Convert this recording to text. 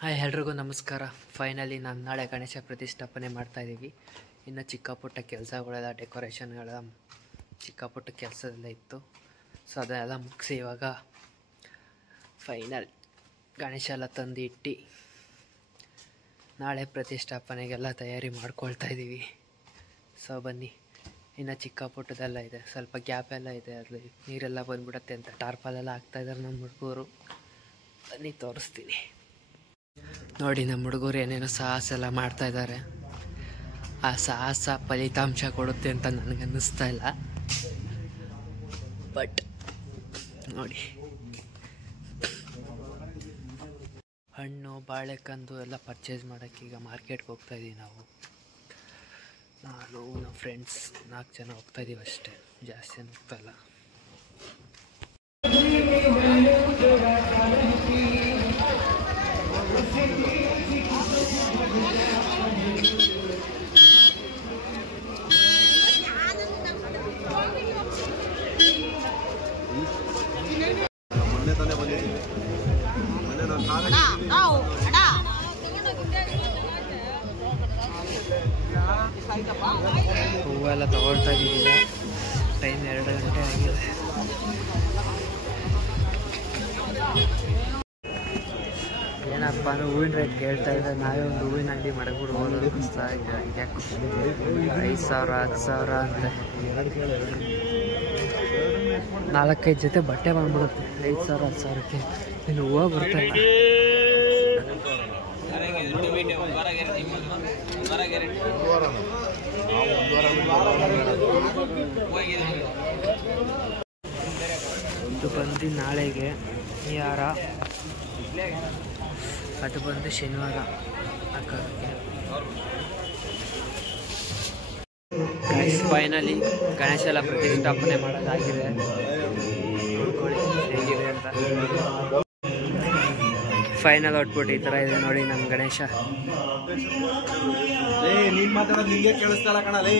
Hi ಎಲ್ರಿಗೂ ನಮಸ್ಕಾರ. Finally ನಾನು ನಾಳೆ ಗಣೇಶ ಪ್ರತಿಷ್ಠಾಪನೆ ಮಾಡ್ತಾಯಿದ್ದೀವಿ. ಇನ್ನು ಚಿಕ್ಕ ಪುಟ್ಟ ಕೆಲಸಗಳೆಲ್ಲ ಡೆಕೋರೇಷನ್ಗಳ ಚಿಕ್ಕ ಪುಟ್ಟ ಕೆಲಸದೆಲ್ಲ ಇತ್ತು. ಸೊ ಅದನ್ನೆಲ್ಲ ಮುಗಿಸಿ ಇವಾಗ ಫೈನಲ್ ಗಣೇಶ ಎಲ್ಲ ತಂದು ಇಟ್ಟು ನಾಳೆ ಪ್ರತಿಷ್ಠಾಪನೆಗೆಲ್ಲ ತಯಾರಿ ಮಾಡ್ಕೊಳ್ತಾ ಇದ್ದೀವಿ. ಸೊ ಬನ್ನಿ, ಇನ್ನು ಚಿಕ್ಕ ಪುಟ್ಟದೆಲ್ಲ ಇದೆ, ಸ್ವಲ್ಪ ಗ್ಯಾಪ್ ಎಲ್ಲ ಇದೆ, ಅಲ್ಲಿ ನೀರೆಲ್ಲ ಬಂದ್ಬಿಡುತ್ತೆ ಅಂತ ಟಾರ್ಪಲೆಲ್ಲ ಹಾಕ್ತಾಯಿದ್ದಾರೆ ನಮ್ಮ ಹುಡುಗರು. ಬನ್ನಿ ತೋರಿಸ್ತೀನಿ. ನೋಡಿ, ನಮ್ಮ ಹುಡುಗರು ಏನೇನೋ ಸಾಹಸ ಎಲ್ಲ ಮಾಡ್ತಾಯಿದ್ದಾರೆ. ಆ ಸಾಹಸ ಫಲಿತಾಂಶ ಕೊಡುತ್ತೆ ಅಂತ ನನಗನ್ನಿಸ್ತಾ ಇಲ್ಲ. ಬಟ್ ನೋಡಿ, ಹಣ್ಣು ಬಾಳೆಕಂದು ಎಲ್ಲ ಪರ್ಚೇಸ್ ಮಾಡೋಕ್ಕೆ ಈಗ ಮಾರ್ಕೆಟ್ಗೆ ಹೋಗ್ತಾಯಿದ್ದೀವಿ ನಾವು. ನಾನು ನಮ್ಮ ಫ್ರೆಂಡ್ಸ್ 4 ಜನ ಹೋಗ್ತಾಯಿದ್ದೀವಿ ಅಷ್ಟೇ, ಜಾಸ್ತಿ ಏನು ಹೋಗ್ತಾಯಿಲ್ಲ. ಹೂವೆಲ್ಲ ತಗೊಳ್ತಾ ಇದ್ದೀವಿ. ಟೈಮ್ 2 ಗಂಟೆ ಆಗಿದೆ. ಏನಪ್ಪ ಅಂದ್ರೆ ಹೂವಿನ ರೇಟ್ ಕೇಳ್ತಾ ಇದ್ದರೆ ನಾವೇ ಒಂದು ಹೂವಿನ ಅಂಗಡಿ ಮಡಗ್ಬಿಡ್ಬೋದು ಅನಿಸ್ತಾ ಇದೆ. 5,000 10,000 ಅಂತ 4-5 ಜೊತೆ ಬಟ್ಟೆ ಬಂದ್ಬಿಡುತ್ತೆ. 5,000 10,000ಕ್ಕೆ ಇನ್ನು ಹೂವು ಬರ್ತಾಯಿಲ್ಲ. ಇದು ಬಂದು ನಾಳೆಗೆ ಈ ಹಾರ, ಅದು ಬಂದು ಶನಿವಾರ ಹಾಕೋಕ್ಕೆ. ಫೈನಲಿ ಗಣೇಶ ಎಲ್ಲ ಪ್ರತಿಷ್ಠಾಪನೆ ಮಾಡೋದಾಗಿದೆ. ನೋಡ್ಕೊಳ್ಳಿ ಹೇಗಿದೆ ಅಂತ. ಫೈನಲ್ ಔಟ್ಪುಟ್ ಈ ಥರ ಇದೆ ನೋಡಿ ನಮ್ಮ ಗಣೇಶ. ನೀನ್ ಮಾತಾಡೋದು ನಿಂಗೆ ಕೇಳಿಸ್ತಲ್ಲ ಕಣಲೇ.